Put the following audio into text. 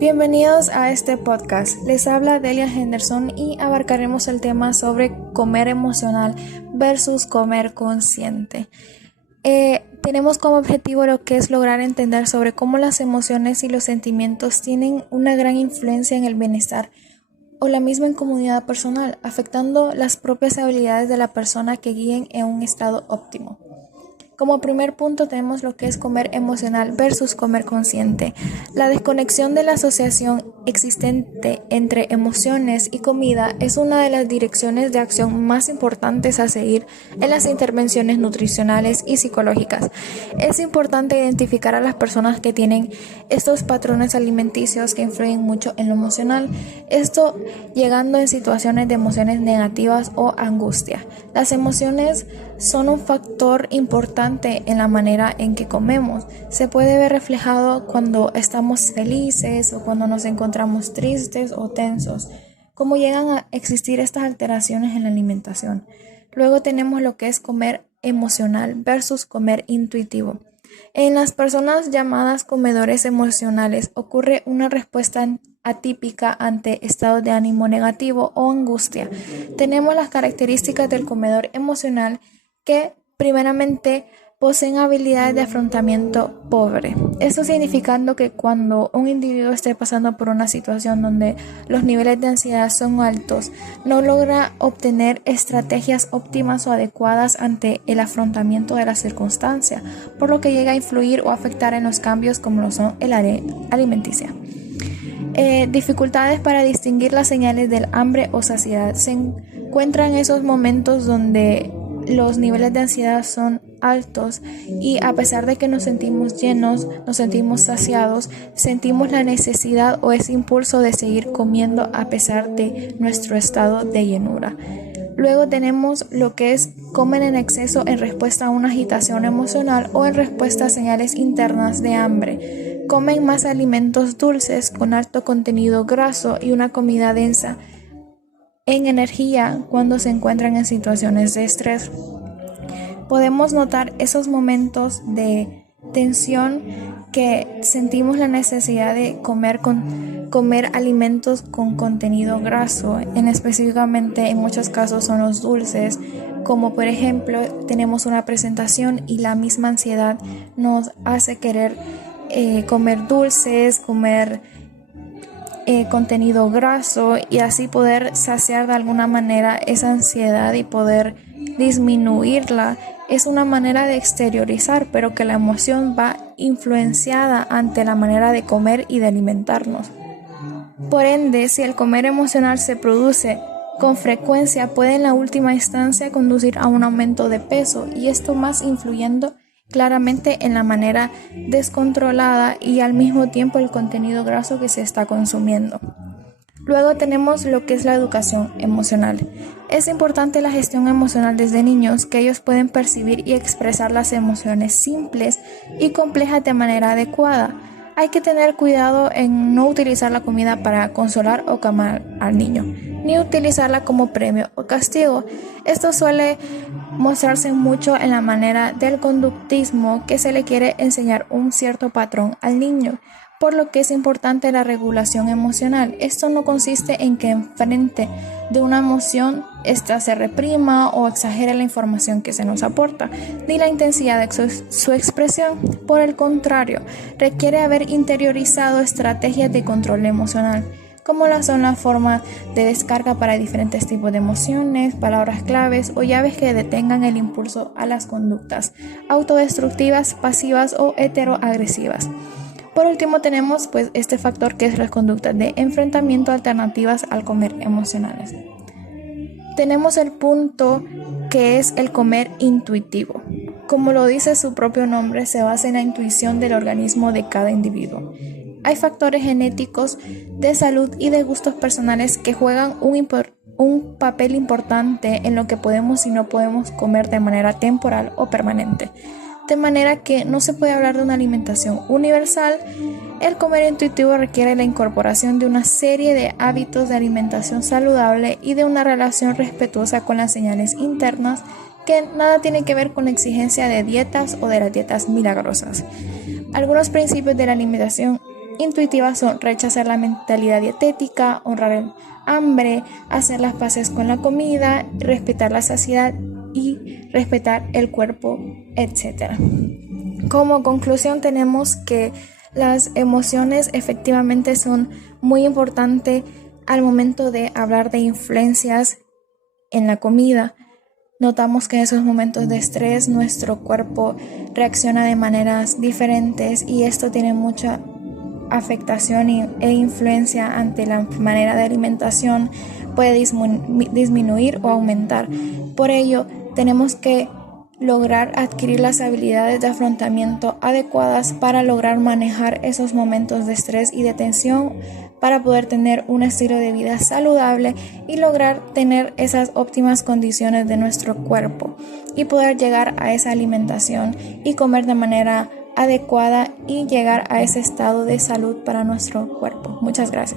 Bienvenidos a este podcast. Les habla Delia Henderson y abarcaremos el tema sobre comer emocional versus comer consciente. Tenemos como objetivo lo que es lograr entender sobre cómo las emociones y los sentimientos tienen una gran influencia en el bienestar o la misma incomodidad personal, afectando las propias habilidades de la persona que guíen en un estado óptimo. Como primer punto tenemos lo que es comer emocional versus comer consciente. La desconexión de la asociación existente entre emociones y comida es una de las direcciones de acción más importantes a seguir en las intervenciones nutricionales y psicológicas. Es importante identificar a las personas que tienen estos patrones alimenticios que influyen mucho en lo emocional, esto llegando en situaciones de emociones negativas o angustia. Las emociones son un factor importante en la manera en que comemos. Se puede ver reflejado cuando estamos felices o cuando nos encontramos tristes o tensos, cómo llegan a existir estas alteraciones en la alimentación. Luego tenemos lo que es comer emocional versus comer intuitivo. En las personas llamadas comedores emocionales ocurre una respuesta atípica ante estados de ánimo negativo o angustia. Tenemos las características del comedor emocional que primeramente poseen habilidades de afrontamiento pobre. Esto significando que cuando un individuo esté pasando por una situación donde los niveles de ansiedad son altos, no logra obtener estrategias óptimas o adecuadas ante el afrontamiento de la circunstancia, por lo que llega a influir o afectar en los cambios como lo son el área alimenticia. Dificultades para distinguir las señales del hambre o saciedad. Se encuentran esos momentos donde los niveles de ansiedad son altos y a pesar de que nos sentimos llenos, nos sentimos saciados, sentimos la necesidad o ese impulso de seguir comiendo a pesar de nuestro estado de llenura. Luego tenemos lo que es comer en exceso en respuesta a una agitación emocional o en respuesta a señales internas de hambre. Comen más alimentos dulces con alto contenido graso y una comida densa en energía cuando se encuentran en situaciones de estrés. Podemos notar esos momentos de tensión que sentimos la necesidad de comer alimentos con contenido graso, específicamente en muchos casos son los dulces, como por ejemplo tenemos una presentación y la misma ansiedad nos hace querer comer dulces, comer contenido graso y así poder saciar de alguna manera esa ansiedad y poder disminuirla. Es una manera de exteriorizar, pero que la emoción va influenciada ante la manera de comer y de alimentarnos. Por ende, si el comer emocional se produce con frecuencia, puede en la última instancia conducir a un aumento de peso y esto más influyendo claramente en la manera descontrolada y al mismo tiempo el contenido graso que se está consumiendo. Luego tenemos lo que es la educación emocional. Es importante la gestión emocional desde niños, que ellos pueden percibir y expresar las emociones simples y complejas de manera adecuada. Hay que tener cuidado en no utilizar la comida para consolar o calmar al niño, ni utilizarla como premio o castigo. Esto suele mostrarse mucho en la manera del conductismo, que se le quiere enseñar un cierto patrón al niño, por lo que es importante la regulación emocional. Esto no consiste en que enfrente de una emoción ésta se reprima o exagere la información que se nos aporta, ni la intensidad de su expresión. Por el contrario, requiere haber interiorizado estrategias de control emocional, como son las formas de descarga para diferentes tipos de emociones, palabras claves o llaves que detengan el impulso a las conductas autodestructivas, pasivas o heteroagresivas. Por último tenemos este factor que es las conductas de enfrentamiento alternativas al comer emocionales. Tenemos el punto que es el comer intuitivo. Como lo dice su propio nombre, se basa en la intuición del organismo de cada individuo. Hay factores genéticos, de salud y de gustos personales que juegan un papel importante en lo que podemos y no podemos comer de manera temporal o permanente. De manera que no se puede hablar de una alimentación universal. El comer intuitivo requiere la incorporación de una serie de hábitos de alimentación saludable y de una relación respetuosa con las señales internas que nada tiene que ver con la exigencia de dietas o de las dietas milagrosas. Algunos principios de la alimentación intuitivas son rechazar la mentalidad dietética, honrar el hambre, hacer las paces con la comida, respetar la saciedad y respetar el cuerpo, etc. Como conclusión tenemos que las emociones efectivamente son muy importantes al momento de hablar de influencias en la comida. Notamos que en esos momentos de estrés nuestro cuerpo reacciona de maneras diferentes y esto tiene mucha afectación e influencia ante la manera de alimentación, puede disminuir o aumentar. Por ello, tenemos que lograr adquirir las habilidades de afrontamiento adecuadas para lograr manejar esos momentos de estrés y de tensión, para poder tener un estilo de vida saludable y lograr tener esas óptimas condiciones de nuestro cuerpo y poder llegar a esa alimentación y comer de manera adecuada y llegar a ese estado de salud para nuestro cuerpo. Muchas gracias.